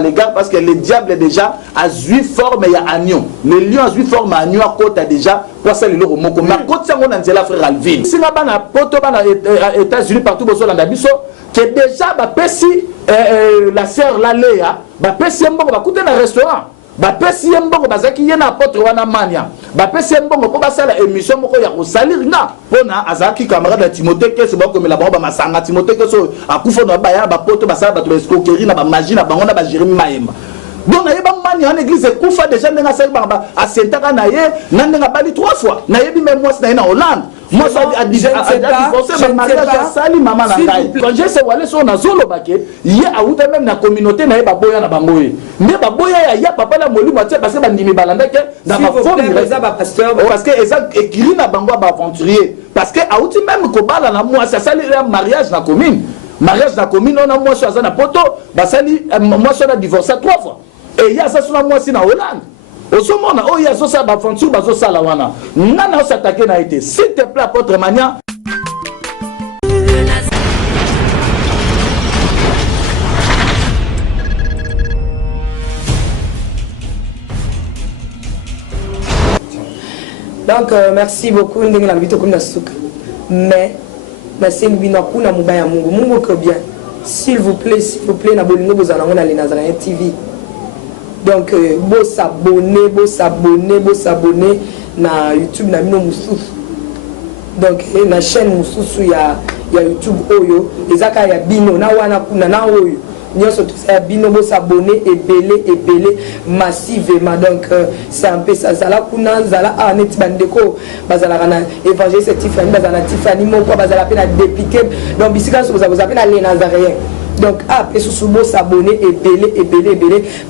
les gars, parce que le diable déjà a 8 formes et il y a agneau. Le lion a 8 formes et agneau à côté déjà. Pour ça, le logo moko. Mais côté ça, on a dit la frère Alvin. Si on a poto aux États-Unis partout au sol biso que déjà bah pesi la sœur la Léa, bah pesi mbongo bah coûter dans restaurant. Bah pesi mbongo bah zaki yena apôtre wana mania. Bah pesi mbongo pour passer la émission moko ya salir nga. Pona azaki camarade de Timothée que c'est bon comme la bombe masanga Timothée que so akufo no ba ya ba poto ba ça ba to escroquerie na ba magie na bango na ba Jérémie Maema. Donc na yeba mani en église kufa déjà ndenga sa ba asentaka na ye na ndenga bali 3 fois. Na yebi même moi na Hollande. Moi ça a divorcé ma mariage à sali maman na ngai. Quand j'ai se walé sur na zolo baké, yé a outa même na communauté na yeba boya na bangoye. Mais ba boya ya papa la moli moitié parce que ba ndimi balanda ke dans ma forme pasteur parce que eza écrit na bango ba aventurier parce que a outi même ko bala na moi ça sali mariage na commune. Mariage na commune on a moi sur na poto ba sali moi sur na divorcé 3 fois. Et il y a ça sur moi aussi na Hollande. Au moment où il y a ça ba fonction bazo sala wana. Nana s'attaquer na été. S'il te plaît apôtre Mania. Donc merci beaucoup ndenge na bito kuna suka. Mais na sembina kuna mubaya Mungu. Mungu ko bien. S'il vous plaît na bolingo bozana ngona les Nazarene TV. Donc, beau s'abonner na YouTube na mino mususu. Donc, na chaîne mususu ya YouTube oyo, ezaka ya bino na wana kuna na oyo. Nyoso tout ça ya bino beau s'abonner et massivement. Donc, c'est un peu ça. Zala kuna zala net bandeko bazala kana évangéliste Tiffany bazala Tiffany moko bazala pe na député. Donc, bisika so vous avez na les Nazaréens. Donc, après sous beau s'abonner et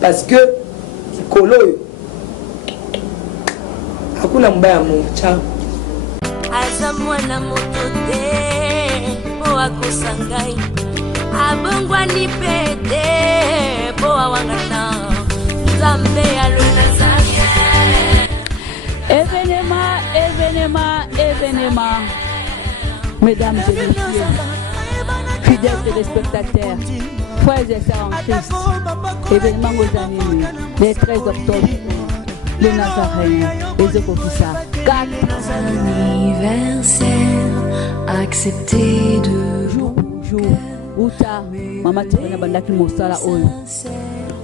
parce que Kolo hakuna mbaya Mungu. Ciao. Aza mwana moto te po akosangai abongwa ni pete po awangata Nzambe alona événement mesdames et messieurs, fidèles téléspectateurs, frères et sœurs en Christ, événement aux années, le 13 octobre, le Nazaréen, les Okofissa, 4 anniversaire, accepté de jour, Uta, Mama Tifana Bandaki Mosala Oyo,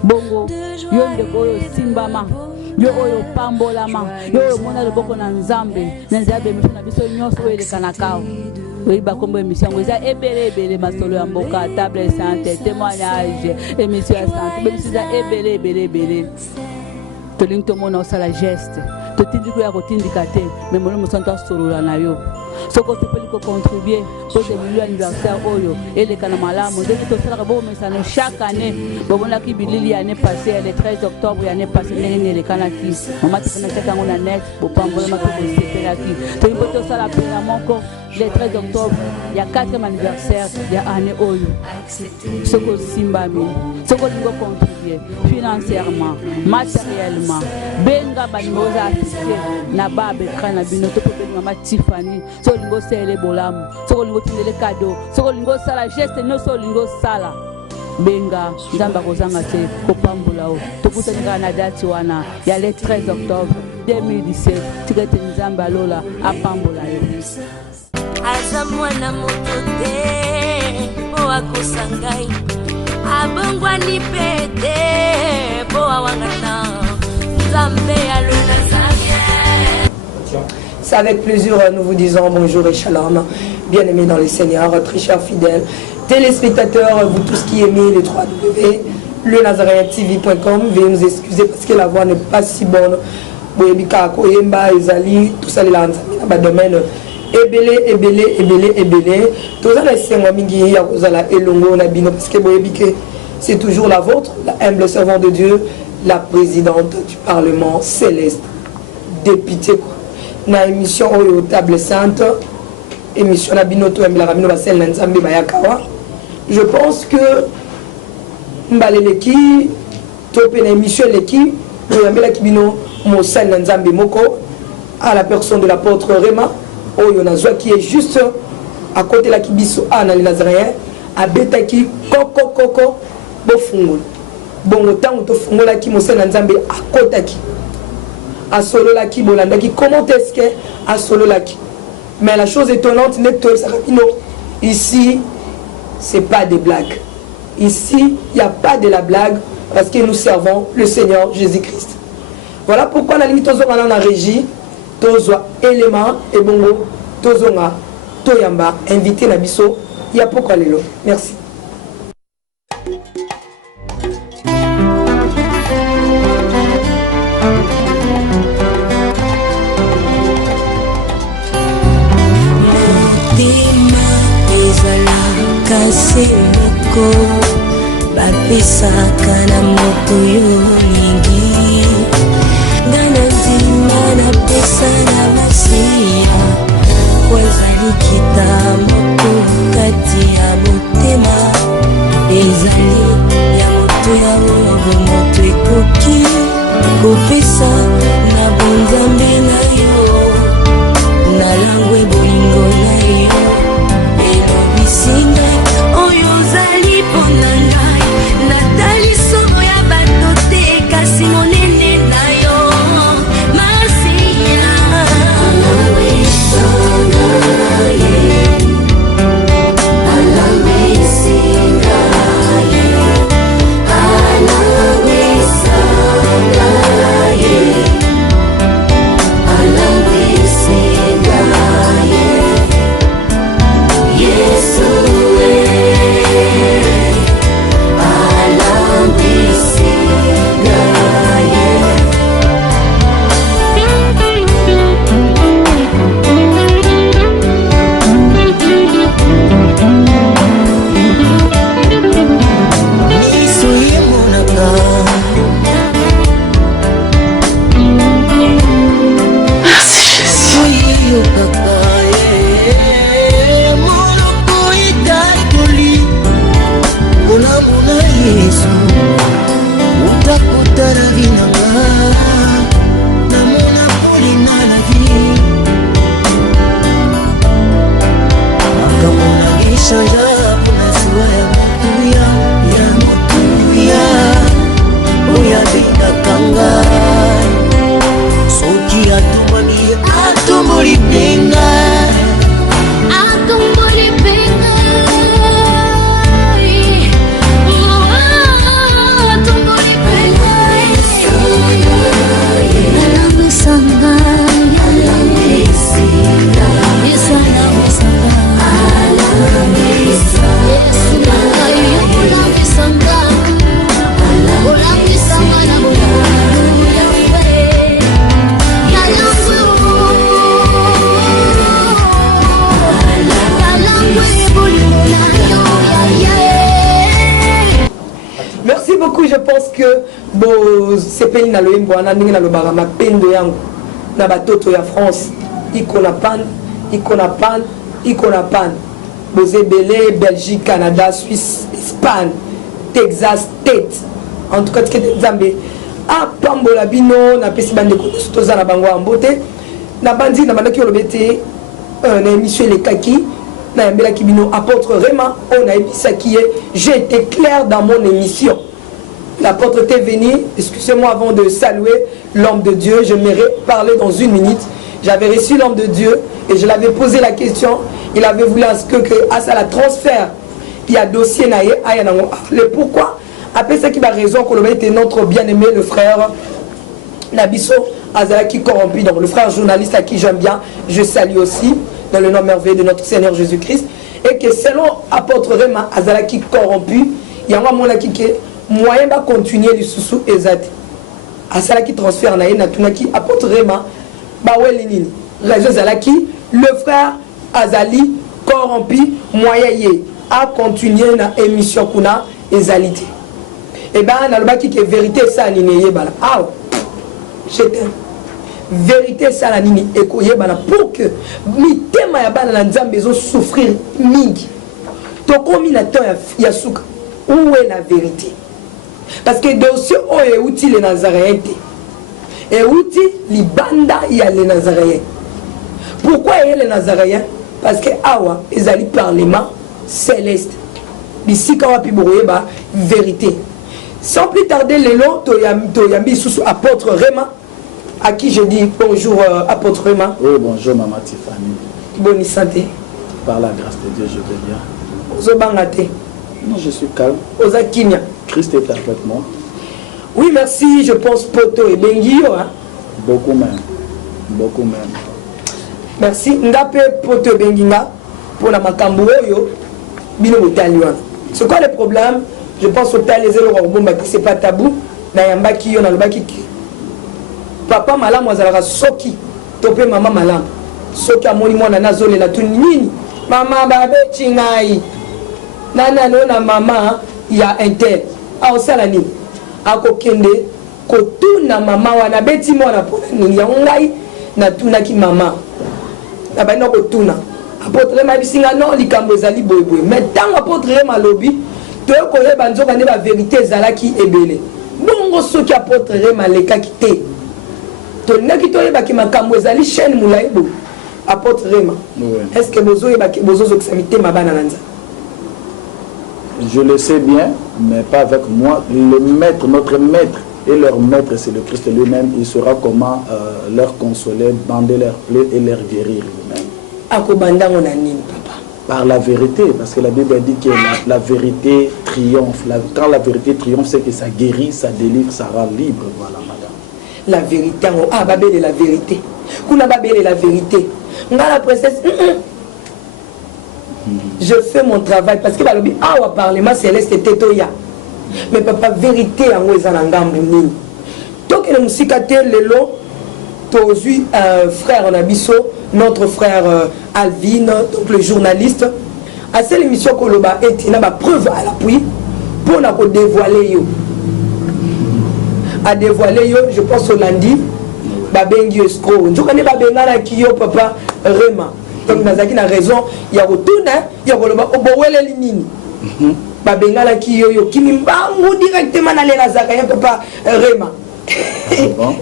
Bongo, Yonde Oyo Simbama, Yo Oyo Pambolama, Yo Mona de Boko Nanzambe, Nanzabe Mifuna Biso Nyoso Oyo de Kanakao. Oui, bah comme émission, vous avez ébélé ma solo en boca, table santé, témoignage, émission santé, même si vous avez ébélé. Tout le monde a la geste, tout le monde a indicaté, mais moi, je me sens solo là. Ce que tu peux contribuer pour des millions d'anniversaires et les canamala, chaque année, l'année passée, le 13 octobre, l'année passée, les canaki, on m'a dit qu'on a net pour pas envoyer ma le 13 octobre, il y a 4e anniversaire, il y a année Oyo. Ce que Simbami, ce que nous contribuer financièrement, matériellement, Benga Banimosa assisté, Nababe, Kranabino, Maman Tiffany, ce que nous célébrer Bolam, ce que nous tirer les cadeaux, ce que nous sala geste, nous solingo sala. Benga, Nzamba Kozanga se, Kopambulao, Tokutenga Nadati wana, il y a le 13 octobre 2017, Tigete Nzamba Lola, à Pambulayo. Aza mwana moto te po akosangai abongwa ni pete po awangata Nzambe alona Zavier. C'est avec plaisir nous vous disons bonjour et shalom, bien-aimés dans le Seigneur, très chers fidèles, téléspectateurs, vous tous qui aimez les 3W, le nazareentv.com, veuillez nous excuser parce que la voix n'est pas si bonne. Boyebika Koyemba, Ezali, tout ça, les Lanzamina, bas domaine. Ebélé. Tout ça, parce que c'est toujours la vôtre, la humble servante de Dieu, la présidente du Parlement céleste, députée. Na émission au table sainte, émission na binoto Mbilaramino Basel Nanzambe Bayakawa. Je pense que Mbaleleki, topé na émission Leki, Mbilamela Kibino, Mosel Nanzambe Moko, à la personne de l'apôtre Rema. Oyo nazwa qui est juste à côté de la Kibiso à les Nazaréens à Betaki Koko bofungul bon autant to fungola ki mosala nzambe akotaki asolola ki bolandaki comment est-ce que asolola ki mais la chose étonnante n'est que ici c'est pas des blagues ici il n'y a pas de la blague parce que nous servons le Seigneur Jésus-Christ. Voilà pourquoi la limite tozonga na régie tozwa élément et bongo tozonga toyamba invité na biso ya pourquoi lelo. Merci. Kasemoko bapisaka na moto yo mingi ngana zima na pesa na masiya wazali kitamoko kati ya motema ezali ya moto ya oyo moto ekoki kopesa na bonzambe na yo na langwe bolingo na yo elobisinga oyo ozali mpona ngai natali solo ya bato te kasi monene na yo masiya alamisanga ye alamisinga ye alamisanga ye alamisinga ye Yesu sepeli na loyembo wana ndenge nalobaka mapendo yango na batoto ya France ikona pan boza ebele Belgique, Canada, Suisse, Espagne, Texas, Tete en tout cas tikete nzambe apambola bino napesi bandeko nyonso toza na bango ya mbote na bandi na bandaki olobe te na émission elekaki nayambelaki bino apôtre Rema oyo nayebisaki ye j'ai été clair dans mon émission. L'apôtre était venu, excusez-moi avant de saluer l'homme de Dieu, je m'aimerais parler dans une minute. J'avais reçu l'homme de Dieu et je l'avais posé la question. Il avait voulu à ce que à ça la transfert. Il y a dossier naïe, le pourquoi. Après ça qui va raison qu'on était notre bien-aimé, le frère Nabiso Azala qui corrompu. Donc le frère journaliste à qui j'aime bien, je salue aussi dans le nom merveilleux de notre Seigneur Jésus-Christ. Et que selon apôtre Rema Azala qui corrompu, il y a un moment qui moyen va continuer le sous ezate asala qui transfert na yena tunaki apôtre Rema ba welinini raison zalaki le frère Azali corrompu moyen ye a continuer na émission kuna ezalité et ben na lobaki que vérité ça nini yebala ah j'étais vérité ça la nini ekoyebala pour que mitema ya bana na nzambe zo souffrir mingi to komi na temps ya suka où est la vérité? Parce que dossier est outil les Nazaréens et outil les bandes il y a les Nazaréens. Pourquoi il y a les Nazaréens? Parce que awa ils allaient parlement céleste. Ici quand on a pu ba vérité. Sans plus tarder, Lélo, Toyambi sous apôtre Réma, à qui je dis bonjour apôtre Réma. Oui, bonjour maman Tiffany. Bonne santé. Par la grâce de Dieu, je vais bien. Zobangate. Non, je suis calme. Oza Kimia. Christ est avec moi. Oui, merci, je pense Poto et Bengio. Hein? Beaucoup même. Beaucoup même. Merci. Ndape Poto et Benginga pour la makambo yo. Bino Motaliwan. C'est quoi le problème? Je pense au Talésé le Robomba qui c'est pas tabou. Nayamba qui yon alobaki ki. Papa malam wazalaka soki. Topé maman malam. Soki amoni mwana nazole la tout nini. Maman babe chingai. Nana na maman ya intel. A osala nini? Akokende kotuna mama wana beti mwana pona nini ya ngai na tunaki mama. Na bana kotuna. Apôtre Réma bisinga non likambo ezali boyeboye. Mais tant apôtre Réma lobi to koyeba nzoka ne ba vérité ezalaki ebele. Bongo soki apôtre Réma lekaki te. To naki to yeba ki makambo ezali chaîne mulaibo. Apôtre Réma. Est-ce que bozo yeba ki bozo zokisamite mabana nanza? Je le sais bien, mais pas avec moi. Le maître, notre maître et leur maître, c'est le Christ lui-même. Il saura comment leur consoler, bander leurs plaies et leur guérir lui-même. Par la vérité, parce que la Bible dit que la vérité triomphe. Quand la vérité triomphe, c'est que ça guérit, ça délivre, ça rend libre. Voilà, madame. La vérité, ah, Babel est la vérité. Kuna Babel est la vérité. La princesse, je fais mon travail parce que balobi awa parlement céleste tetoya. Mais papa vérité en wezanangambu nini. Donc le musikate lelo tozui frère Nabiso, notre frère Alvin, donc le journaliste. À cette émission Koloba et na ba preuve à l'appui pour na ko dévoiler yo. À dévoiler yo, je pense au lundi babengi escroc. Njokane babengana kiyo papa Réma. Donc nazaki na raison ya retourner ya koloba obowele linini babengala ki yo kimimbangu directement na lela zaka ya papa Réma. Bon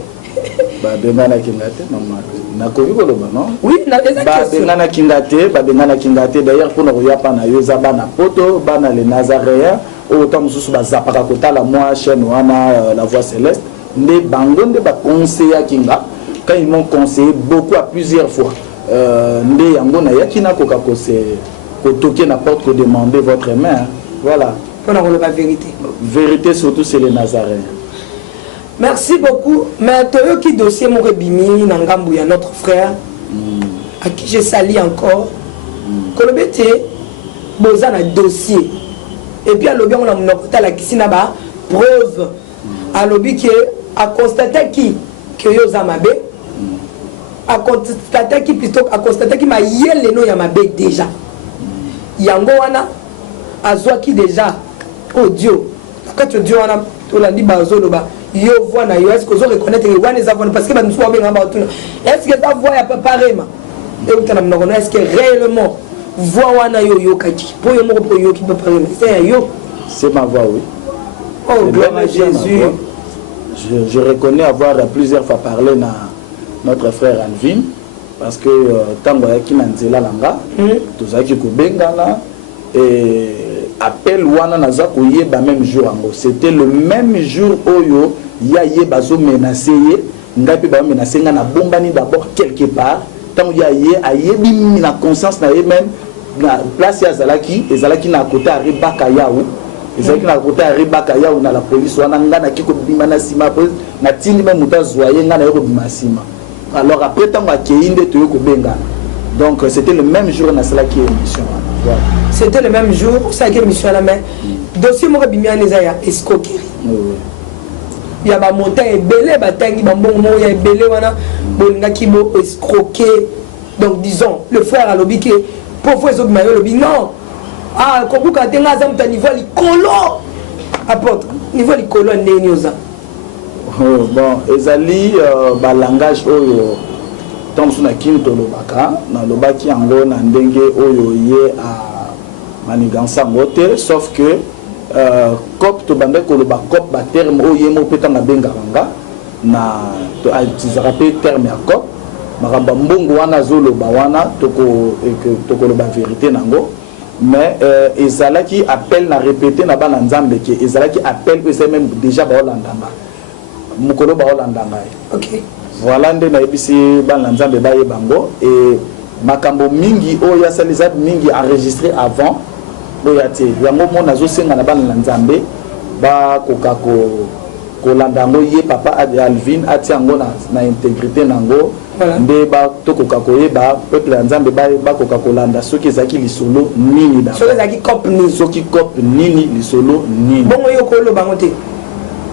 babengala kingate maman nakoki koloba non? Oui, na babengala kingate d'ailleurs pour na pa na yo za bana poto bana les nazaréens autant mususu bazapaka kotala moi chaîne wana la voix céleste ne bango nde ba conseiller kinga quand ils m'ont conseillé beaucoup à plusieurs fois. Nde yango na yakina koka ko se ko toquer na porte ko demander votre main. Voilà. On a la vérité. Vérité surtout c'est les Nazaréens. Merci beaucoup. Mais toyo qui dossier mon rebimi na ngambu ya notre frère à qui je salue encore. Kolobete boza na dossier. Et puis à lobi on a monokota la kisina ba preuve. À lobi qui a constaté qui que yo zamabe. A constater qui plutôt a constater qui m'a yel no ya mabe déjà yango wana azwa qui déjà audio quand audio wana to la di bazolo ba yo voix na yo est-ce que vous reconnaître que wana za parce que ba nous soit bien ba tout est-ce que ta voix ya papa Réma et vous kana mnono est-ce que réellement voix wana yo yo kaki pour yo moko pour yo qui papa Réma c'est yo c'est ma voix oui. Oh gloire à Jésus. Je reconnais avoir plusieurs fois parlé na notre frère Alvin parce que tango yaki na nzela langa tozaki ko bengana et appel wana naza ko yeba même jour ango c'était le même jour oyo ya yeba zo menacer ngapi ba menacer nga na bombani d'abord quelque part tango ya ye ayebi na conscience na ye même na place ya zalaki ezalaki na côté Rebaka yaou ezalaki na côté Rebaka yaou na la police wana nga na kiko bima na sima na tindi même mutazoye nga na yo bima sima. Alors après tant que donc c'était le même jour dans cela qui est émission. Voilà. C'était le même jour ça qui est émission là mais dossier mo bimia neza ya escroquerie. Oui. Il y a ba montant et belé ba tangi ba mbongo mo ya belé wana bolinga ki mo escroquer. Donc disons le frère a lobby que pour faire zo bimayo lobby non. Ah kobuka tenga za mta niveau likolo. Apôtre niveau likolo ndeni oza. Bon, ezali langage oyo tomso na kinto lobaka na lobaki yango na ndenge oyo ye a manigansa ngote sauf que cop to bande ko loba cop ba terme oyo mo peta na benganga na to atizaka pe terme ya cop makamba mbongo wana zo loba wana toko loba vérité nango mais ezala qui appelle na répéter na bana nzambe que ezala qui appelle que c'est même déjà ba holandanga mukolo ba holandanga. OK. Voilà nde na ebisi bana nzambe ba yebango et makambo mingi oya salizat mingi enregistré avant boyate yango mona zo senga na bana nzambe ba kokako kolandango ye papa Alvin atiango na intégrité nango nde ba tokoka koyeba peuple ya nzambe ba koka kolanda soki ezaki lisolo nini da soki ezaki cop nini soki cop nini lisolo nini bongo yo koloba ngo te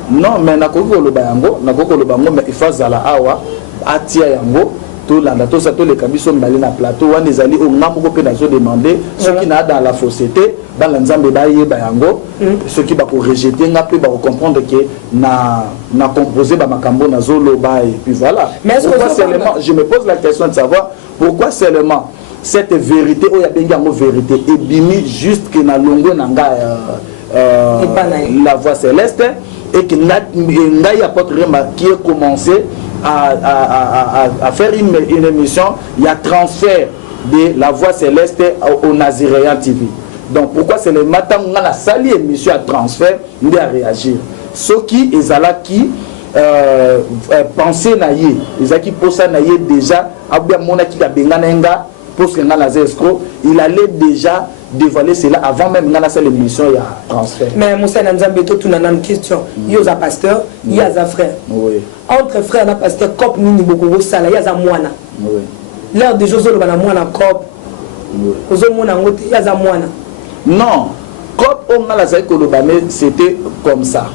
non mais nakoki koloba yango nakoki koloba yango mais ifa zala awa atia yango tolanda tosa toleka biso mbali na plateau wana ezali onga moko mpe nazo demander soki na dans la fausseté bana nzambe bayeba yango soki bakorejeter nga mpe bakocomprendre ke na composer bamakambo nazoloba et puis voilà. Mais pourquoi seulement je me pose la question de savoir pourquoi seulement cette vérité oyo abengi yango vérité ebimi juste que na longo na nga la voix céleste et que ngai apôtre Rema qui a commencé à faire une émission, il y a transfert de la voix céleste au Naziréen TV. Donc pourquoi c'est le matin où on a sali émission à transfert, il a réagir. Ce qui est là qui pensé naïe, les qui pensent naïe déjà, abia mona qui a benganenga, parce que na escroc, il allait déjà dévoiler cela avant même dans cette émission il y a transfert. Mais Moussa Nzambe to tu une question. Il y a pasteur, il y a un frère. Oui. Entre frères na pasteur cop nini boko sala, il y a moana. Oui. L'heure de Josué le bana moana cop. Oui. Ozo mona ngote, il y a moana. Non. Cop on a la zaï kolobane c'était comme ça.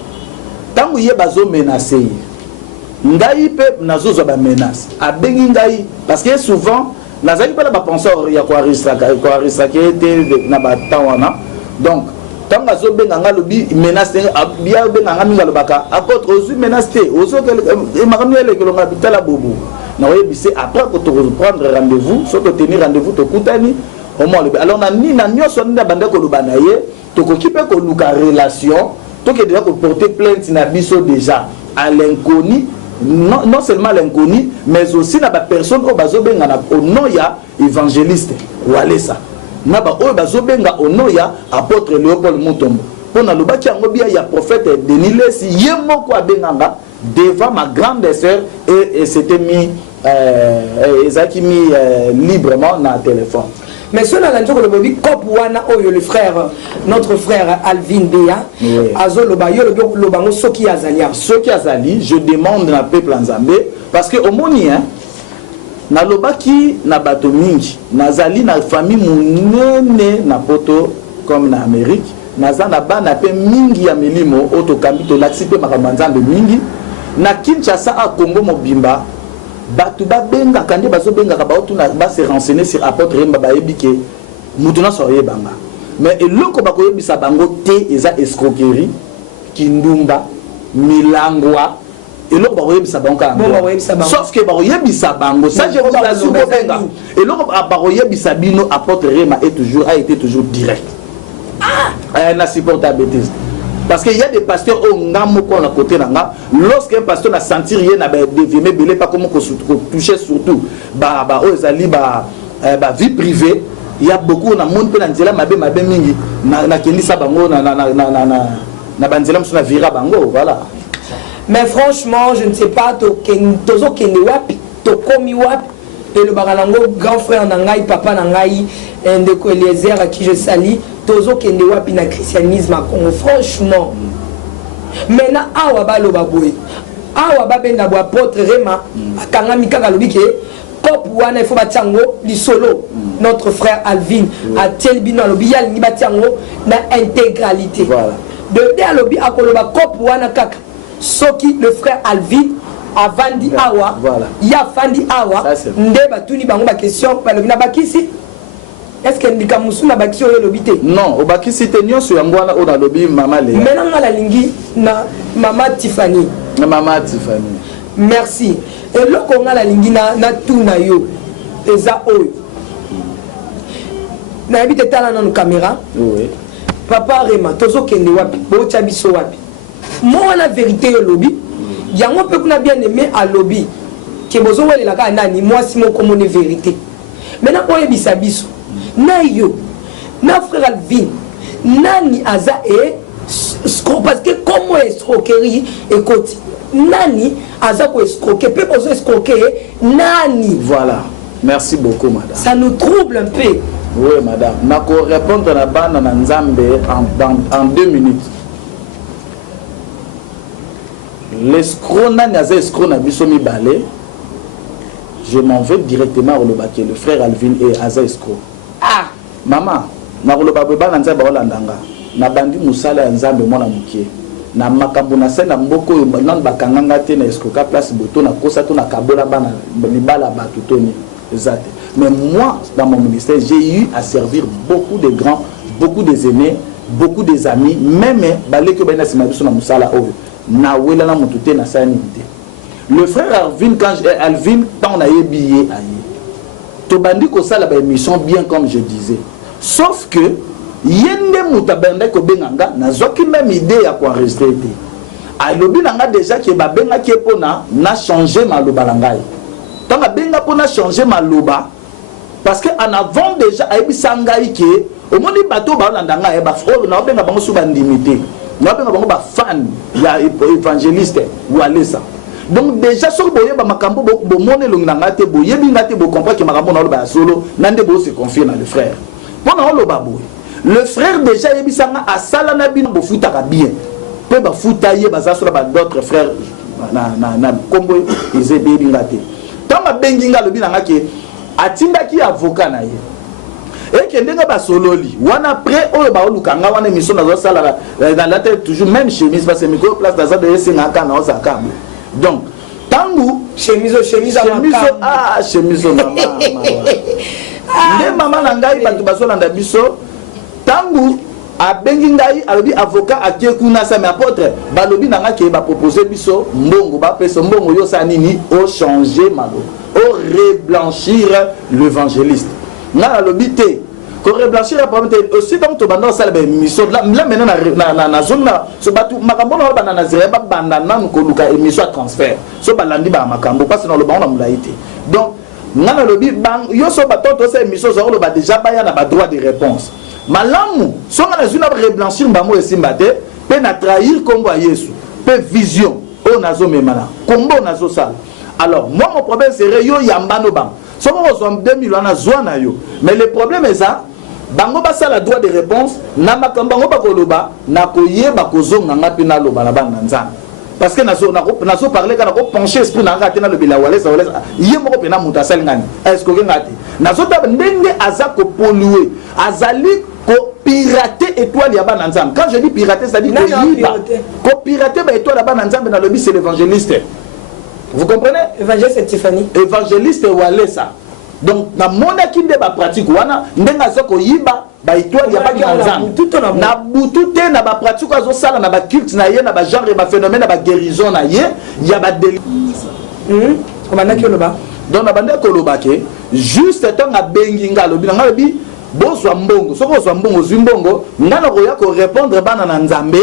Tant que y bazo menacé. Ngai pe nazo zo ba menace. Abengi ngai parce que souvent nazali pas la penseur ya ko arisa qui était na batawana donc tant que zo benga ngalobi menace bia benga ngaminga lobaka apôtre ozu menace ozo que makamni ele que longa bitala bobo na oyebise après que tu prendre rendez-vous so to tenir rendez-vous to kutani au moins alors na ni na nyoso nda banda ko lobana ye to ko kipe ko luka relation to que déjà ko porter plainte na biso déjà à l'inconnu. Non seulement l'inconnu, mais aussi la personne au nom ya évangéliste ou allez ça. Naba o bazobenga au nom ya apôtre Léopold Mutombo. Pour na loba ki angobia ya prophète Denis si yemo ko abenganga devant ma grande sœur et c'était mis ezaki mis librement na téléphone. Mais si on a l'entour de Bobby, Kop Wana Oyo, le frère, notre frère Alvin Béa, Azo Lobayo, le Lobango, Soki Azalia. Soki Azali, je demande na peuple en Zambé, parce que au moni, na lobaki, na bato mingi, na zali, na famille mounene, na poto, comme na Amérique, na zana ba, na pe mingi ya milimo, otokambi, to laksipe makamanzan de mingi, na Kinshasa a Congo Mobimba, batu ba benga kande bazo benga ka baotu na ba se renseigner sur apôtre Remba ba yebike mutuna soye banga mais eloko ba ko yebisa bango te eza escroquerie kindumba milangwa eloko ba ko yebisa bango ka sauf que ba ko yebisa bango ça je vous assure ko benga eloko ba ko yebisa bino apôtre Remba a été toujours direct na supportabilité. Parce qu'il y a des pasteurs au Ngamoko à côté d'Anga. Lorsqu'un pasteur n'a senti rien, n'a pas comment toucher surtout vie privée. Il y a beaucoup de monde qui ont mingi na kendi sa bango na banzela msuna vira bango voilà. Mais franchement, je ne sais pas tozo kende wapi, to komi wapi et le baralango grand frère nangai papa nangai ndeko Eliezer à qui je salue. Tozo kende wapi na christianisme à Congo franchement maintenant awa balo baboy awa babenda bo apôtre Rema akanga mikaka lobike pop wana il faut batango lisolo notre frère Alvin a telbino lobi yal ni batango na intégralité voilà de dé lobi akoloba pop wana kaka soki le frère Alvin avandi awa voilà ya fandi awa nde batuni bango ba question balobi na bakisi. Est-ce que ndika musuna bakisi oyo lobité? Non, au bakisi te nyonso yango wana ona lobi mama le. Maintenant ngala lingi na mama Tiffany. Na mama Tiffany. Merci. Et loko ngala lingi na tuna yo. Eza oyo. Na habite tala na caméra. Oui. Papa Rema tozo kende wapi? Bo chabiso wapi? Moi la vérité yo lobi. Yango pe kuna bien aimé à lobby. Ke bozo wele la ka nani moi si mon commune vérité. Maintenant oye bisabiso. Na yo na frère Alvin nani aza e parce que comment escroquerie écoute nani aza ko escroquer peut pas escroquer nani. Voilà, merci beaucoup madame. Ça nous trouble un peu. Oui madame, nako répondre à la bande en Nzambe en 2 minutes. L'escroc nani aza escroc na biso mi balé. Je m'en vais directement au Lobaké, le frère Alvin et aza escroc. Ah maman na koloba beba na Nzambe olandanga na bandi musala ya Nzambe mwana mukie na makambo na sena mboko yo nan bakanganga te na escroquer place boto na kosa to na kabola bana libala batu toni exact. Mais moi dans mon ministère j'ai eu à servir beaucoup de grands, beaucoup des aînés, beaucoup des amis, même balé que bana sima biso na musala oyo na wela na mutu te na sani te. Le frère Alvin quand on a yebillé aye to bandi ko sala ba émission bien comme je disais. Sauf que yende mutabende ko benganga nazoki même idée ya ko enregistrer té alobi nanga déjà ke ba benga ke pona na changer maloba langai tanga benga pona changer maloba parce que en avant déjà ayebisa ngai ke omoni bato ba landanga e ba fo na benga bango suba ndimité na benga bango ba fan ya évangéliste ou alesa. Donc déjà sur boye ba makambo bo mone longanga te boye binga te bo comprendre que makambo na lo ba solo nande bo se confier dans le frère. Pendant le babou, le frère déjà yebisanga a salana bin bo futaka bien. Pe ba futaye baza sur ba d'autres frères na kombo izebe bingate. Tama benginga lo binanga ke atinda ki avocat na ye. Et que ndenga ba sololi wana après oyo ba olukanga wana mission na zo sala dans la tête toujours même chemise parce que micro place dans ça de singa kana osaka. Donc tangu chemise ah chemise maman. Nde maman na ngai batu basolanda biso tangu abengi ngai alobi avocat akekuna sa mais apôtre balobi nanga ke ba proposer biso mbongo ba pesa mbongo yo sa nini au changer malo au reblanchir l'évangéliste na alobi te ko reblanchir la problème aussi donc to banda sala ba émission là maintenant na zone na so batu makambo na ba na zere ba banda nan ko luka émission transfert so balandi ba makambo parce que na lo ba on a mulaité donc ngana lobi bang yo so batoto sa émission zo lo ba déjà ba ya na ba droit de réponse malamu so ngana zuna reblanchir mbamo esimba te pe na trahir kombo ya Yesu pe vision o nazo memana kombo nazo sala. Alors moi mon problème serait yo yambano bang so mo zo 2000 ana zwana yo mais le problème est ça bango ba sala droit de réponse na makambo bango ba koloba na koyeba kozonga ngapi na loba na bana nzana. Parce que nazo parler quand on pencher esprit na ngati na le bila walesa yé moko pena muta salingani est-ce que ngati nazo ta ndenge aza ko polluer azali ko pirater étoile ya bana nzambe. Quand je dis pirater ça dit ko pirater ba étoile ya bana nzambe na lobi c'est l'évangéliste. Vous comprenez? Évangéliste Tiffany. Évangéliste walesa. Donc na mona kinde ba pratique wana ndenga zoko yiba ba étoile ya ba nzambe na butu te na ba pratique azo sala na ba culte na ye na ba genre ba phénomène na ba guérison na ye ya ba komanda ki loba donc na bande ko loba ke juste tant na bengi ngalo bi na bi bozwa mbongo soko bozwa mbongo zimbongo ngana ko ya ko répondre bana na nzambe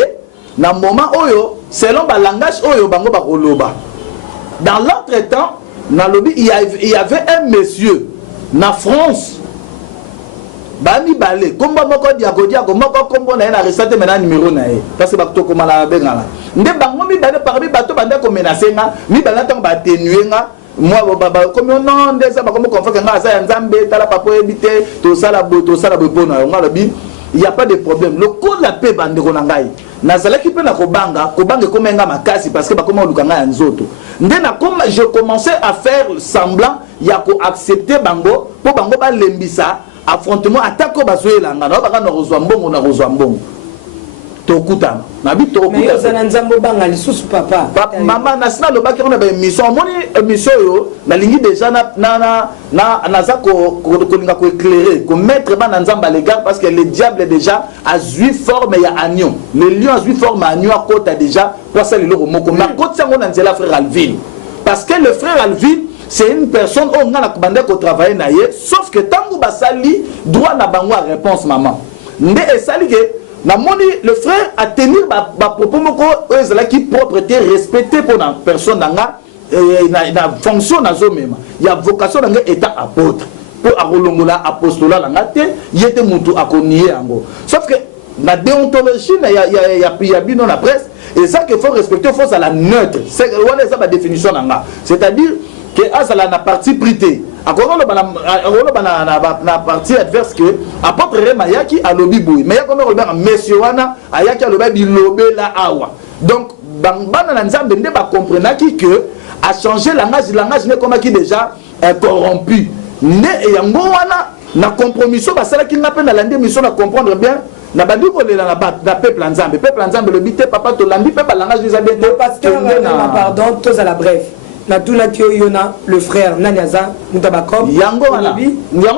na moment oyo selon ba langage oyo bango ba ko loba. Dans l'autre temps na lobby il y avait un monsieur na France bami balé komba moko diako moko kombo na na recette mena numéro na e parce que bakto komala bengala nde bango mi balé parmi bato bande ko menacer nga mi balé tant ba tenuer nga moi baba comme non nde ça ba comme confort nga sa nzambe tala papa ebité to sala bona nga lobby il y a pas de problème le code la paix bande ko ngai nazala ki pe na kobanga komenga makasi parce que ba comme lukanga ya nzoto nde na comme je commençais à faire semblant ya ko accepter bango po bango ba lembisa affrontement atako bazoyelanga na ba kana rozwa mbongo tokutana na bi tokutana mais ozana nzambo banga lisusu papa mama nasina lo bakira na ba émission moni émission yo na lingi déjà na za ko linga ko éclairer ko mettre bana nzamba l'égard parce que le diable déjà a zui forme ya agneau le lion a zui forme agneau à côté déjà pour ça le moko na côté ça on a frère Alvin parce que le frère Alvin c'est une personne on a bande ko travailler na ye sauf que tango basali droit na bango à réponse maman nde esali ke na moni le frère a tenir ba propos moko ezala ki propreté respecté pour la personne nga na fonction na zo mema ya vocation nga état apôtre pour akolongola apostolat la ngate yete mutu akonié ango sauf que la déontologie ya bino na presse et ça qu'il faut respecter faut ça la neutre c'est voilà ça ma définition nanga c'est-à-dire que azala na parti prité akolo na parti adverse que apôtre Remayaki a lobby boui mais comme Robert monsieur wana ayaki a lobby lobé la awa donc bana na nzambe nde ba comprendre que a changé langage n'est comme qui déjà corrompu ne yango wana na compromission basala ki ngape na lande mission na comprendre bien na bandi ko lela na peuple nzambe le bité papa to landi peuple langage des abé pasteur pardon tous à la bref na tuna tio yona le frère Nanyaza Mutabakom yango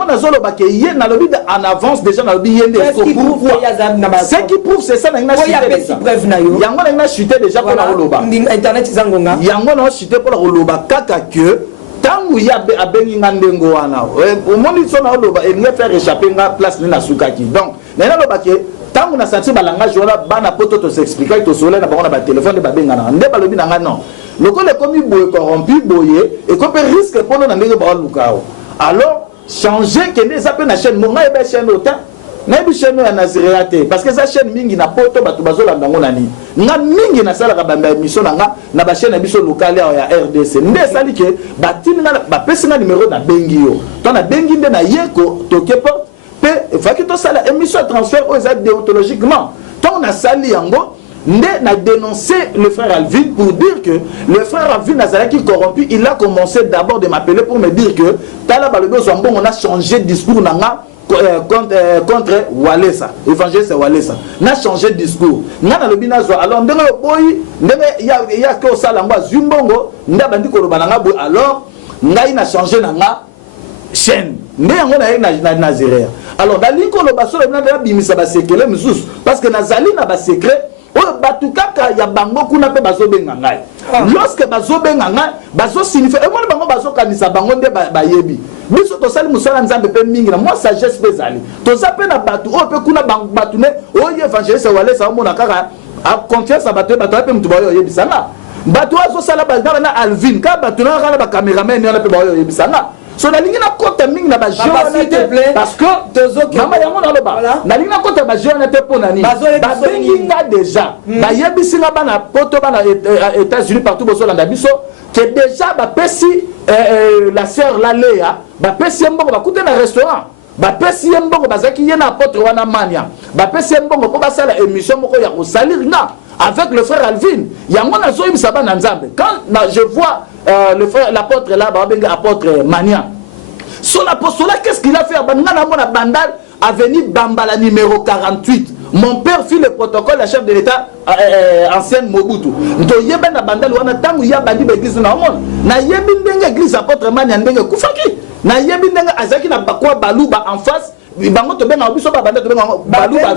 na zolo ba ke ye na lobby en avance déjà na lobby yende ce qui prouve c'est ça na ina chuté bref na yo yango na ina chuté déjà pour la roloba internet izangonga yango na chuté pour la roloba kaka que tangu ya abengi ngandengo wana au monde so na loba et ne faire échapper nga place ni na sukaki donc na loba ke tangu na senti ba langage wala bana poto to s'expliquer to sola na ba ba téléphone de ba benga na nde ba lobi na nga non loko le komi boye corrompu boye et ko pe risque pour na ndenge ba lukao alors changer que les appels na chaîne monga ebe chaîne autant na bi chaîne ya Naziréate parce que ça chaîne mingi na poto batu bazola ndango nani nga mingi na sala ka bamba émission nga na ba chaîne biso locale ya RDC nde sali ke batini na ba pesi na numéro na bengi yo to na bengi nde na yeko to ke porte pe fa ki to sala émission transfert aux aides déontologiquement to na sali yango nde na dénoncer le frère Alvin pour dire que le frère Alvin Nazaraki corrompu il a commencé d'abord de m'appeler pour me dire que tala balobi zombo on a changé de discours nanga contre Walesa évangéliste Walesa n'a changé de discours n'a le binazo alors ndenge boyi ndenge ya que sala ngwa zumbongo nda bandi ko lobananga boy alors ngai na changé nanga chaîne nde yango na Naziréa alors dali ko lo basolo na bimisa ba sekele mususu parce que nazali na ba secret oyo batu kaka ya bango kuna pe bazobenga ngai lorsque bazobenga ngai bazo signifie emoni bango bazokanisa bango nde bayebi biso tosali musala nzambe pe mingi na moi sagesse pe zali toza pe na batu oyo pe kuna batu ne oyo évangéliste Walesa omona kaka a confiance à batu pe mutu bayo yebisanga batu azosala bazana na Alvin ka batu na kala ba cameraman ne pe bayo yebisanga so na lingi na kota mingi na ba jeune parce que mama yango na loba na lingi na kota ba jeune te ponani ba bengi nga déjà ba yebisi nga bana poto bana États-Unis partout bo solanda biso que déjà ba pesi la sœur la Léa ba pesi mbongo ba kuté na restaurant ba pesi mbongo bazaki yena apôtre wana mania ba pesi mbongo po ba sala émission moko ya ko salir nga avec le frère Alvin yango na zo yebisa bana nzambe quand je vois le frère l'apôtre là ba benga apôtre mania son apostolat qu'est-ce qu'il a fait abanga na mona bandal avenue Bambala numéro 48 mon père fit le protocole la chef de l'état ancienne Mobutu nto yeba na bandal wana tangu ya bandi ba église na mona na yebi ndenge église apôtre mania ndenge kufaki na yebi ndenge azaki na bakwa baluba en face bango to benga biso ba banda to benga baluba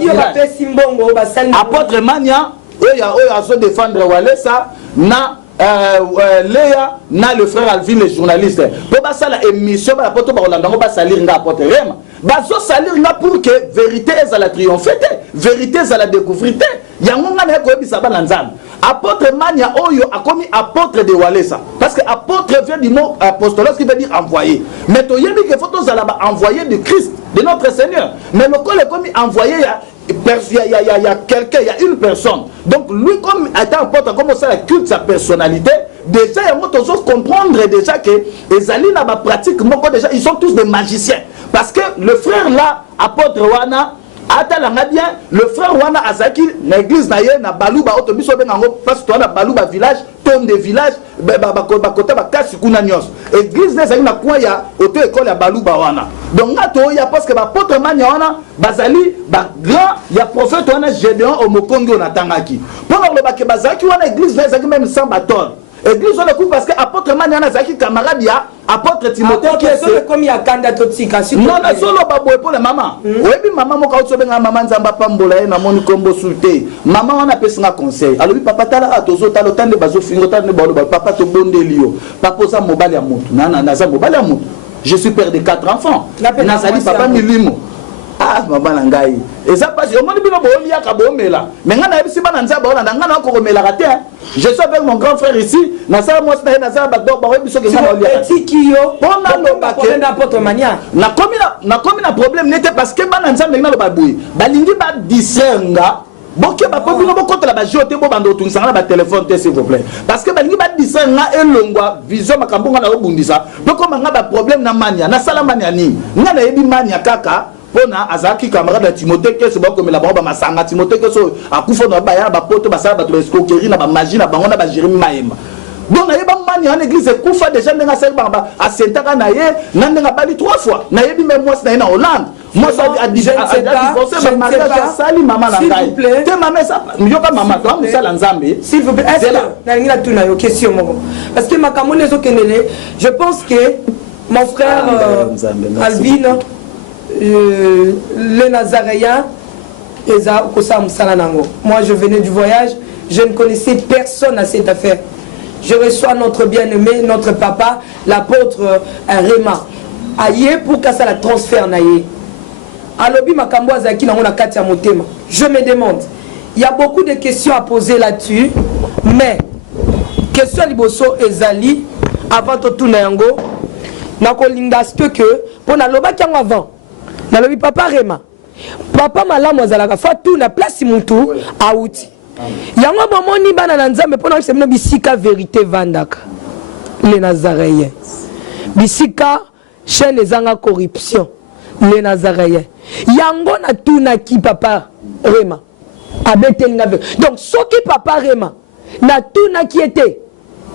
apôtre mania oyo azo défendre Walesa na Léa na le frère Alvin le journaliste pour basa la émission ba poto ba olandango ba salir nga apôtre Rema bazo salir nga pour que vérité est à la triompher vérité est à la découvrir yango nga na ko ebisa ba nzambe apôtre mania oyo akomi apôtre de Walesa parce que apôtre vient du mot apostolos qui veut dire envoyé mais to yebi que photos à la envoyé de Christ de notre Seigneur mais le col est comme envoyé il y a quelqu'un, il y a une personne. Donc lui, comme étant apôtre, comme ça, culte sa personnalité, déjà, il y a comprendre déjà que les alliés n'a pas pratique, déjà, ils sont tous des magiciens. Parce que le frère là, apôtre Wana, atalanga bien, le frère Wana Azaki, l'église naye na Balouba autobus bengango face toi na Balouba village, tonne de village, bakota bakasi kuna nyos. Église nezali na kwa ya auto école ya Balouba wana. Donc ngato ya parce que apôtre manya wana bazali ba grand ya prophète wana Gédéon au Mokongo na tangaki. Pendant le bake bazaki wana église nezali même sans bâton. Église on écoute parce que apôtre mania na zaki camarade ya apôtre Timothée qui est comme ya kanda totsika non na solo babo pour la maman webi maman mo ka utsobenga maman nzamba pambola ye na moni kombo sulte maman wana pesinga conseil alobi papa tala atozo talo tande bazo fingo tande balo papa to bondeli yo papa za mobali ya mutu na za mobali ya mutu je suis père de 4 enfants nazali papa milimo ah maman nangai et ça passe au moins bino bolia ka bomela mais ngana yebisi bana nzaba ona ngana ko komela raté je suis avec mon grand frère ici na ça moi na ça ba do ba biso ke ngana olia etikio pona lo ba ke na poto mania na komi na problème n'était parce que bana nzamba ngana lo ba boui balingi ba disenga boke ba popino bokota la ba jote bo bando tunsanga ba téléphone s'il vous plaît parce que balingi ba disenga elongwa vision makambonga na obundisa boko manga ba problème na mania na sala mania ni ngana yebi mania kaka pona azaki camarade Timothée que c'est bon comme la ba masanga Timothée que so akufa na ba ya ba poto ba sala ba to escroquerie na ba magie na bango na ba Jérémie Maemba donc na yeba mani en église kufa déjà ndenga sel bamba asentaka na ye na ndenga bali 3 fois na yebi même moi na Hollande moi ça a divorcé ma mariage sali maman na ngai te maman ça yoka maman toi musala nzambe s'il vous plaît est-ce que na ngi na tuna yo question moko parce que makambo lezo kenele je pense que mon frère Alvin les Nazaréens eza kosa musala nango moi je venais du voyage je ne connaissais personne à cette affaire. Je reçois notre bien-aimé, notre papa, l'apôtre Réma. Aïe pour que ça la transfère naïe. Alobi makambo azaki na ngona kati ya motema. Je me demande, il y a beaucoup de questions à poser là-dessus, mais question liboso ezali avant tout na yango na kolinga que pour na loba kango avant. Na lobi papa Réma. Papa malamu azalaka fa tout na place muntu auti. Yango bomoni bana na nzambe pona semino bisika vérité vandaka les Nazaréens bisika chaîne ezanga corruption les Nazaréens yango na tuna ki papa Réma abetelinga donc soki papa Réma na tuna ki était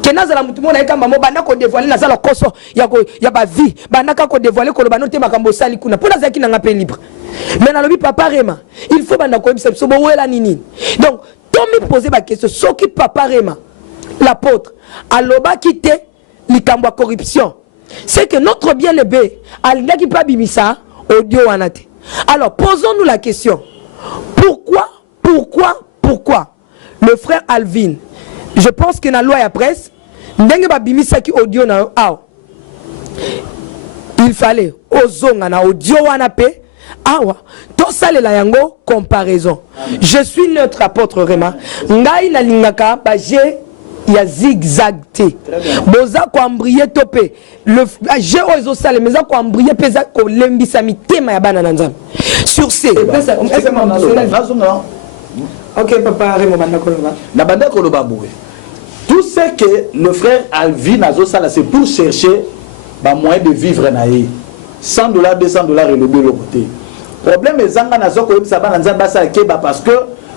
kenazala mutu mona eka mamo banda ko dévoiler na sala koso ya ba vie banda ka ko dévoiler ko loba note makambo sali kuna pona zaki na ngape libre mais na lobi papa Réma il faut banda ko ebisa so bo wela nini donc Tommy posait ma question, ce qui papa Réma, l'apôtre, aloba quitté l'ikambwa corruption. C'est que notre bien-aimé, alga qui pas bimisa, audio anate. Alors posons-nous la question. Pourquoi le frère Alvin, je pense que dans la loi et la presse, ndenge ba bimisa qui audio na il fallait ozonga na audio wanape. Awa, tout ça les yango comparaison. Je suis notre apôtre Réma. Ngai na lingaka ba j'ai ya zigzag té. Boza ko ambrier topé. Le j'ai ozo sale mais za ko ambrier pesa ko lembisa mitema ya bana nzambe. Sur ces OK papa Réma banda koloba. Na banda koloba boué. Tout ce que le frère Alvin azo sala c'est pour chercher ba moyen de vivre naïe. $100, $200 et le de l'autre côté. Problème est zanga nazo ko yebisa bana nzamba sa keba parce que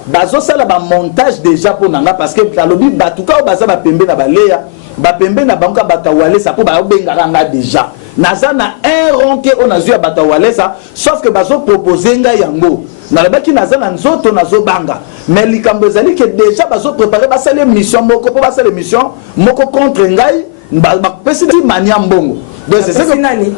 bazo sala ba montage déjà pour nanga parce que la lobby batuka o baza ba pembe na baleya ba pembe na banka batawale ça pour ba benga nga déjà nazana un ronke on a zu batawale ça sauf que bazo proposer nga yango na lebaki nazana nzoto nazo banga mais likambo ezali que déjà bazo préparer ba sala mission moko pour ba sala mission moko contre ngai ba pesi mania mbongo donc c'est ça que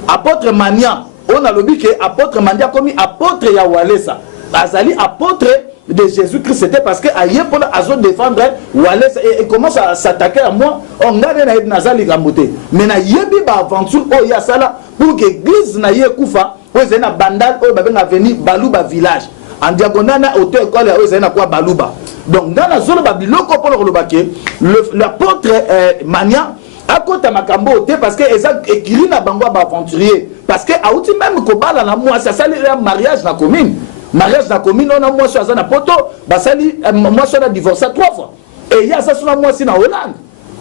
apôtre mania on a lobby que apôtre mania comme apôtre ya walesa azali apôtre de Jésus-Christ, c'était parce que aïe pour azo défendre walesa et commence à s'attaquer à moi on garde na nazali gamboté mais na yebi ba aventure o ya sala pour que église na ye kufa o zena bandal o ba benga venir baluba village en diagonale na auto école o zena quoi baluba donc dans la zone babiloko pour le baké l'apôtre mania à côté makambo te parce que exact écrit na bango ba aventurier parce que auti même ko bala na moi ça sali mariage na commune on a moi sur na poto basali moi sur na divorcé 3 fois et il y a ça sur moi si na Hollande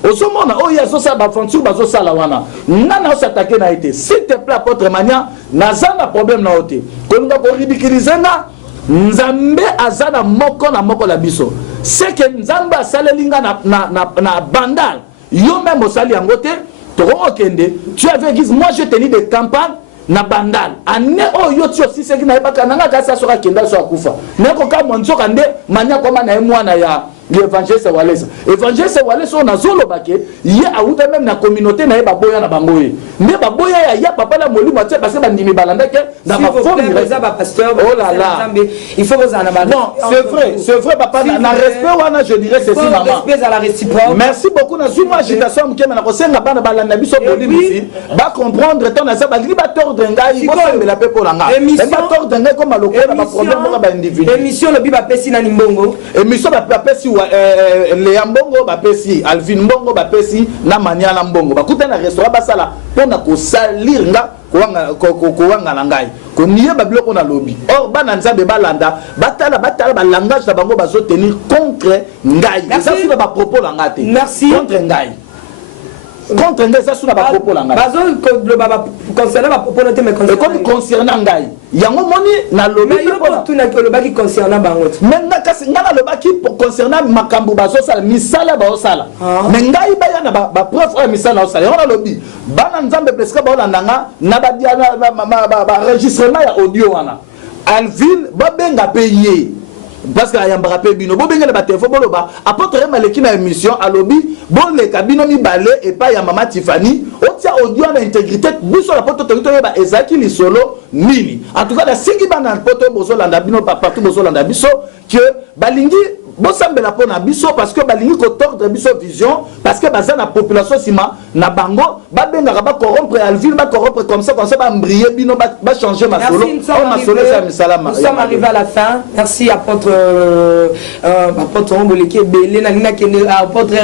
au sommet na oh il y a ça ba aventure bazo sala wana nana s'attaquer na été s'il te plaît apôtre mania na za na problème na ote ko nga ko ridiculiser na nzambe azana moko na moko la biso c'est que nzambe asalelinga na bandal yo même au sali angote to okende tu avais dit moi je tenais des campagnes na bandal ane o yo ti aussi c'est que na baka nanga ka sa soka kenda so akufa ne ko ka monzo kande manya koma na mwana ya l'évangéliste Walesa. Évangéliste Walesa on a zolo baké, yé a outa même na communauté na yeba boya na bangoye. Mais ba boya ya papa la moli moitié parce que bandimi balanda ke na ba forme pasteur. Oh là là. Il faut vous en avoir. Non, c'est vrai papa na respect wana je dirais c'est si maman. Respect à la réciproque. Merci beaucoup na zuma agitation mkema na kosenga bana balanda biso bolimi ba comprendre tant na ça ba liba tordre ngai ba sembela pe pour langa. Ba tordre ngai comme lokola ba problème ba individu. Émission le biba pesi na nimbongo. Émission ba pesi Léa Mbongo bapesi Alvin Mbongo bapesi na Maniala Mbongo bakuta na restaurant basala pona ko salir nga ko wanga na ngai ko nié ba biloko na lobby or bana nzambe balanda batala ba langage na bango bazo tenir contre ngai ça c'est ba propos la ngate contre ngai contre ngai ça c'est ba propos la ngai bazo concernant ba propos noté mais concernant ngai yango moni na lobby mais yo tout na ko lobaki concernant bango maintenant kasi ngana lobaki concernant makambu bazo sala misala ba osala mais ngai ba yana ba preuve ya misala osala yango na lobby bana nzambe presque ba olanda na ba diana ba enregistrement ya audio wana Alvin ba benga payer parce que ayambara pe bino bo benga na ba téléphone boloba apporter maleki na émission à lobby bon les cabines mi balé et pas ya mama Tiffany otia audio na intégrité biso la poto to ba ezaki li solo nini en tout cas la singi bana poto bozo landa bino partout bozo landa biso que balingi bosambela pona biso parce que balingi ko tordre biso vision parce que baza na population sima na bango ba benga ba corrompre Alvin ba corrompre comme ça ba mbrier bino ba changer ma solo on ma solo ça misalama. Nous sommes arrivés à la fin. Merci apôtre Omboleki belé na nina kene apôtre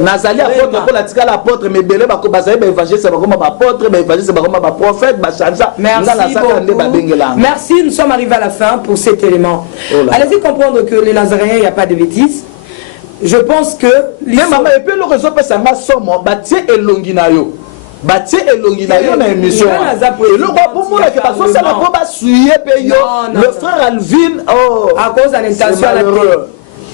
Nazali apôtre pour la tika l'apôtre mais belé ba ko bazaye ba évangéliste ba comme ba apôtre ba évangéliste ba comme ba prophète ba chanza. Merci, nous sommes arrivés à la fin pour cet élément. Allez-y comprendre que les Nazaréens, il n'y a pas de bêtises. Je pense que mais maman et puis le réseau peut ça ma somme bâti elongi na yo. Bâti elongi na yo na émission. Et le roi pour moi que parce que ça la ko ba suyer pe yo le frère Alvin à cause de l'intention à la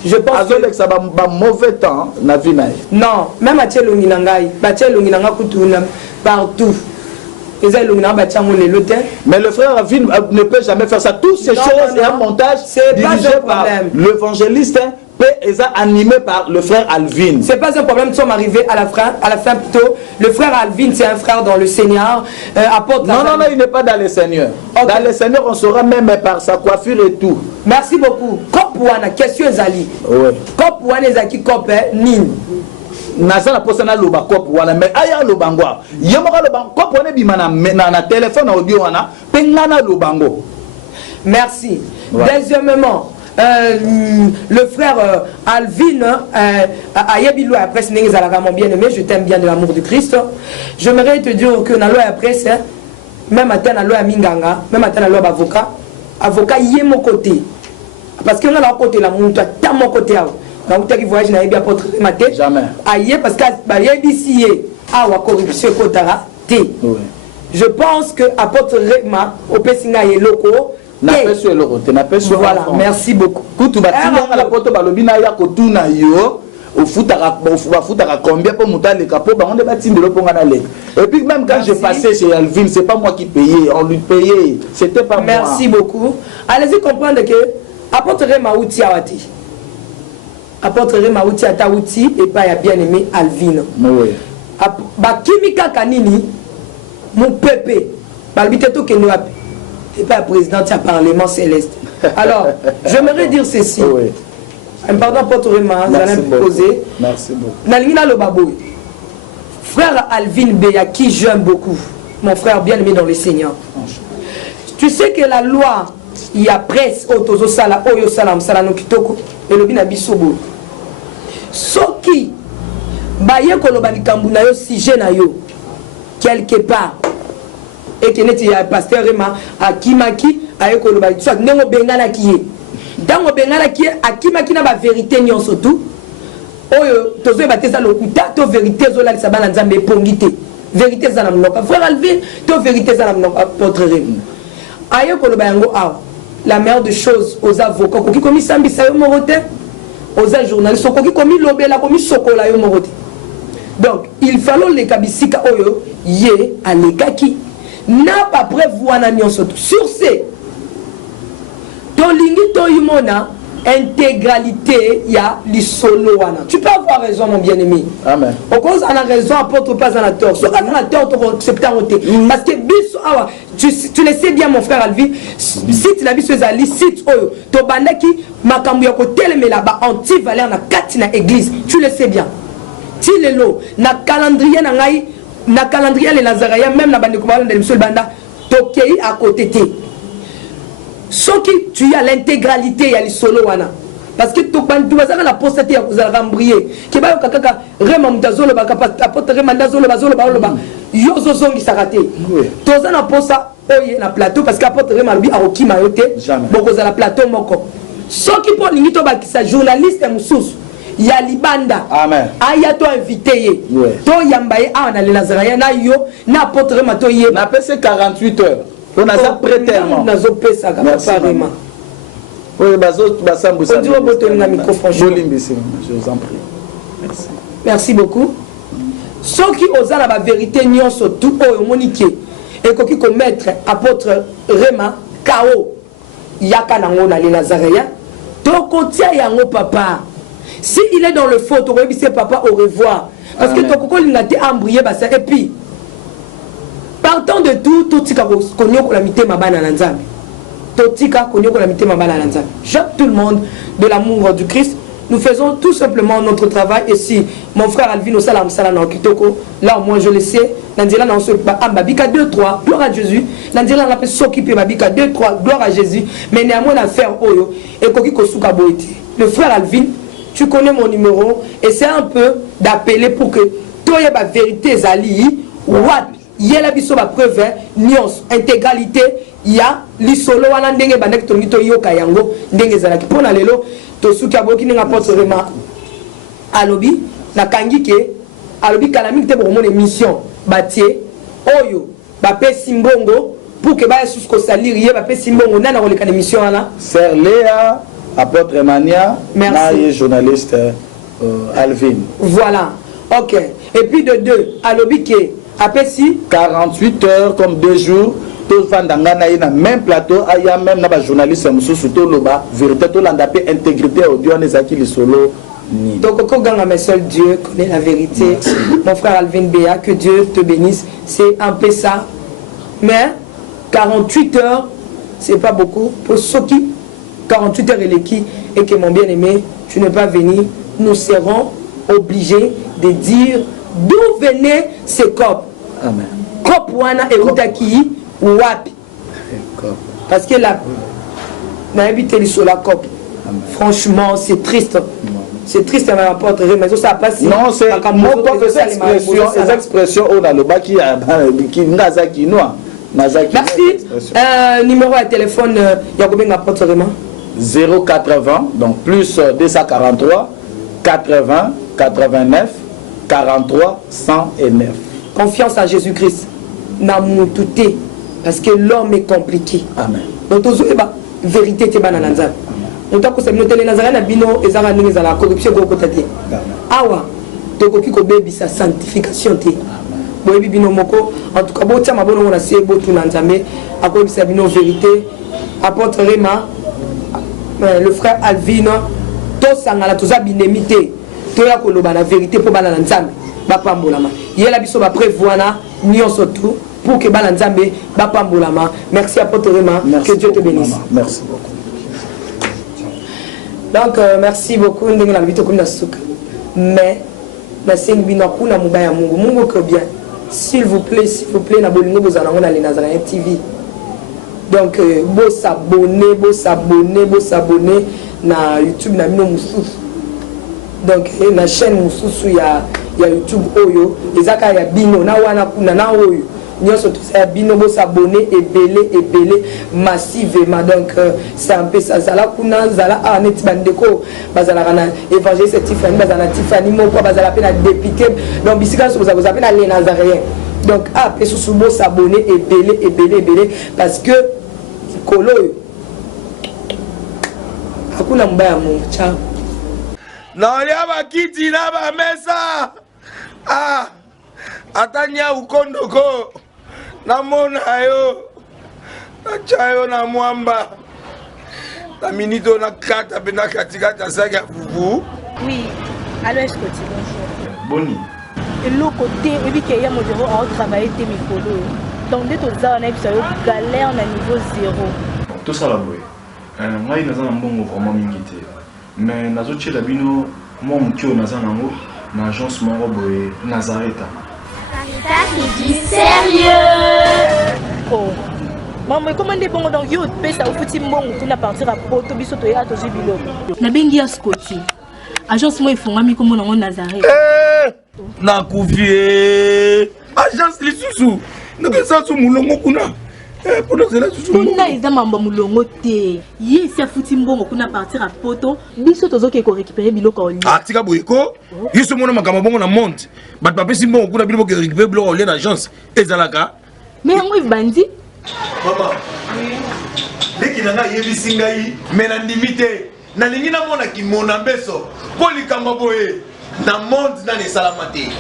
je pense que ça va mauvais temps na vie na. Non, même à Tchelongi nangai, Tchelongi nanga kutuna partout. Mais le frère Alvin ne peut jamais faire ça. Toutes ces choses et un montage dirigé par l'évangéliste animé par le frère Alvin. C'est pas un problème, nous sommes arrivés à la fin plutôt. Le frère Alvin, c'est un frère dans le Seigneur. Apporte non, il n'est pas dans le Seigneur. Okay. Dans le Seigneur, on saura même par sa coiffure et tout. Merci beaucoup. Kopouana, question Zali. Oui. Kopouana Zaki Kopé, Nin. Naza na posana loba kop wana mais aya lobangwa yemoka lobango kop wana bimana na téléphone audio wana pengana lobango. Merci. Deuxièmement le frère Alvin Ayabilou après ce n'est mon bien aimé, je t'aime bien de l'amour de Christ. J'aimerais te dire que na loi après même à la loi Minganga, même à la loi avocat y est mon côté parce que on a côté la montre à mon côté. Donc tu voyage na bien porter maté jamais aïe parce que ba yebisi awa corruption kotara té. Je pense que apôtre Regma au pesinga yeloko na peso eloko te na peso voilà merci beaucoup kutu batinga la poto balobi na ya kotuna yo ofutaka combien pour mutale kapo ba on de batindelo ponga na lek et puis même quand je passais chez Alvin c'est pas moi qui payais on lui payait c'était pas moi. Merci beaucoup. Allez-y comprendre que apôtre Regma outi awati apôtre Regma outi ata outi et pas ya bien aimé Alvin. Oui. Ba kimika kanini mon pépé balbite to keno api et pas président du Parlement céleste. Alors, j'aimerais dire ceci. Oui. Pardon pour tout le monde, poser. Merci beaucoup. Nalina le babou. Frère Alvin Beya, qui j'aime beaucoup, mon frère bien aimé dans le Seigneur. Tu sais que la loi, il y a presse, Otozo Sala, Oyo Salam, Salano Kitoko, et le Bina Bisobo. Soki, Baye Kolobani Kambuna yo, si jeune yo, quelque part. Et que n'est-il pas pasteur Rema à Kimaki à Ekoloba soit nengo bengana qui est dans le bengana qui est à Kimaki na ba vérité ni on surtout oyo tozo bateza lo to vérité zo la sabana nzambe pongité vérité za na mnoka frère Alvin to vérité za na mnoka apôtre Rema à Ekoloba yango a la meilleure des choses aux avocats qui commis sambi sa yo morote aux journalistes qui commis lobela commis sokola yo morote donc il fallait les kabisika oyo yé à lekaki n'a pas prévu un agneau sur ce tolingi to imona intégralité il y a l'isolo wana. Tu peux avoir raison mon bien-aimé. Amen. Au cause on a raison apôtre pas en a tort. So on a tort on accepte parce que bis tu le sais bien mon frère Alvin, site la biso ezali site oyo to bandaki makambo ya ko telemela ba anti-valeur na kati na église. Tu le sais bien. Ti lelo na calendrier na ngai na calendrier les Nazaréens même na bandeko ba na biso banda tokei à côté té. Sauf que tu as l'intégralité, il y a les solos. Parce que tu as la postérité à vous rembrier. Qui va kaka vraiment mutazolo ba apôtre remandazolo bazolo ba loba yozo zongi sarate. Toza na posa oye na plateau parce qu'apôtre remalbi a okima yote boko za la plateau moko. Sauf que pour lingi to ba kisa journaliste mususu ya libanda. Amen. Aya to invité. To yambaye a na les Nazaréens na yo na apôtre remato ye. Na passé 48 heures. On a ça prêtement. On a zopé ça carrément. Oui, basambu ça. On dit au bottom na micro franchement. Je vous en prie. Merci. Merci beaucoup. Ceux qui osent la vérité nyonso tout au monique et qui commettre apôtre Rema KO yaka nango na les Nazaréens. To kontia yango papa. Si il est dans le faux, tu aurais papa au revoir. Parce que ton coco l'a été embrayé basa et puis partant de tout, totika konyo ko la mité mabana nanzambe. Totika konyo ko la mité mabana nanzambe. J'aime tout le monde de l'amour du Christ. Nous faisons tout simplement notre travail. Et si mon frère Alvin Salam Salam Kitoko, là au moins je le sais, Nandila n'a pas Babika 2-3, gloire à Jésus. Nandila n'a pas s'occuper Babika 2-3, gloire à Jésus. Mais néanmoins l'affaire Oyo et Koki Kosuka Boiti. Le frère Alvin, tu connais mon numéro et c'est un peu d'appeler pour que toi y a la vérité Zali what y a la biso ba preuve nuance intégralité y a l'isolo wana ndenge bandaki tongi to yoka yango ndenge zalaki pona lelo to suki aboki ninga porte vraiment alobi na kangike alobi kala mingi te pour mon émission batie oyo ba pe simbongo pour que ba susko salir ye ba pe simbongo nana koleka émission wana Sœur Léa apôtre Mania, merci. Journaliste Alvin. Voilà, ok. Et puis de deux, alobi ke apesi 48 heures comme 2 jours. Tout vendanga na ina même plateau, aya même na ba journaliste mususu to loba vérité to landa pe intégrité audio nezaki li solo ni. Donc Koganga mais seul Dieu connaît la vérité. Merci. Mon frère Alvin Béa, que Dieu te bénisse. C'est un peu ça. Mais 48 heures, c'est pas beaucoup pour ceux qui 48 heures et que mon bien-aimé, tu n'es pas venu, nous serons obligés de dire d'où venaient ces copes. Amen. Cop wana et Utaki wapi. Parce que là, n'a habité sur la cop. Franchement, c'est triste. C'est triste à ma rapporte, mais ça passe. Non, c'est mon propre expression on a le bas qui Nazaki noir. Merci. Numéro de téléphone, il y a combien d'apportements? 080, donc plus 243, 80, 89, 43, 109. Confiance à Jésus-Christ. Namoutouté. Parce que l'homme est compliqué. Amen. Donc, vérité, c'est banananza. Donc, c'est les Nazaréens, bino, et zara, nous, la corruption, awa, tokoki ko bebi sa sanctification. Boyebi bino moko, en tout cas, bon, tiens, ma bonne, on a essayé, bon, tout l'entamé, à quoi ça bino vérité, apôtre Rema. Le frère Alvino, tout ça, tout ça, binemité, tout ça, la vérité pour bala nzambe, bapambolama. Yela biso ba prévoina, nion surtout, pour que bala nzambe, bapambolama. Merci apôtre Rema, que Dieu te bénisse. Merci beaucoup. Donc, merci beaucoup, ndenge la vito kuna suka. Mais, na sengi bino kuna mubaya Mungu, Mungu que bien. S'il vous plaît, na bolingo bozana ngona les Nazaréens TV. Donc, beau s'abonner na YouTube na mino mususu. Donc, na chaîne mususu ya YouTube oyo, ezaka ya bino na wana kuna na oyo. Nyonso tout ça ya bino beau s'abonner et massivement. Donc, c'est un peu ça. Zala kuna zala anet bandeko bazala kana évangéliste Tiffany bazala Tiffany moko bazala pe na député. Donc, bisika so bazala pe na les Nazaréens. Donc, pe sous beau s'abonner et parce que kolo hakuna mbaya Mungu cha naolia bakiti na bamesa atanya ukondoko namona yo nachayo na mwamba La minute on a 4 à peine 4 5 à vous. Oui, alors est-ce que tu bonjour? Boni. Et l'autre côté, et puis qu'il y a mon bureau à travailler tes micros. Donc, dès que tu as un galère à niveau 0. Tout ça là, boy. Moi, il y a un bon vraiment mingité. Mais dans autres choses, bino, moi, mon tio, dans un agence, mon boy, Nazareth. Qui dit sérieux? Oh. Maman, comment est bon donc yo pèse au foutu bon pour na partir à Porto biso to ya to jibilo. Na bengi à Scotty. Agence moi ifungwa mi comme on Nazareth. Na kuvie. Agence les sous. Na pesa sous mulongo kuna. Pour nous c'est là sous. Kuna eza mamba mulongo te. Ye si foutu mbongo kuna partir à Porto biso to zo ke ko récupérer biloko oli. Ah tika boyeko. Yiso mona makamba bongo na monte. Bat papa si mbongo kuna biloko récupérer biloko oli na agence. Ezalaka. Mais yango ibandi. Maman, dès qu'il y a des singaï, mais la limite, na lingi na mona ki mona beso, poli kambaboye, na monde na ne salamate.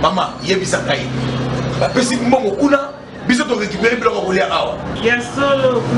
Maman, yebisa kai. Ba pesi mbongo kuna, biso to récupérer biloko kolia awa. Ya solo.